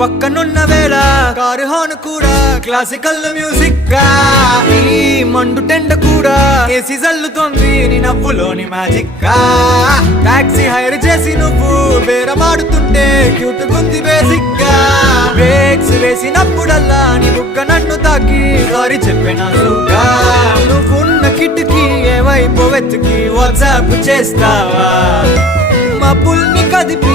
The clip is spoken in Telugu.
పక్కనున్న వేళ కారు హార్న్ కూడా క్లాసికల్ మ్యూజిక్ గా ఈ మండు టెండ కూడా ఏసీ జల్లుతోంది నీ నవ్వులోని మ్యాజిక్ గా టాక్సీ హైర్ చేసి నువ్వు బేరమాడుతుంటే క్యూట్ గుంది బేసిక్ గా బ్రేక్స్ వేసినప్పుడల్లా నీ బుగ్గ నన్ను తాకి సారీ చెప్పినాలుగా నువ్వున్న కిటికీ ఏ వైపు వెతికి వాట్సాప్ చేస్తావా మబ్బుల్ని కదిపి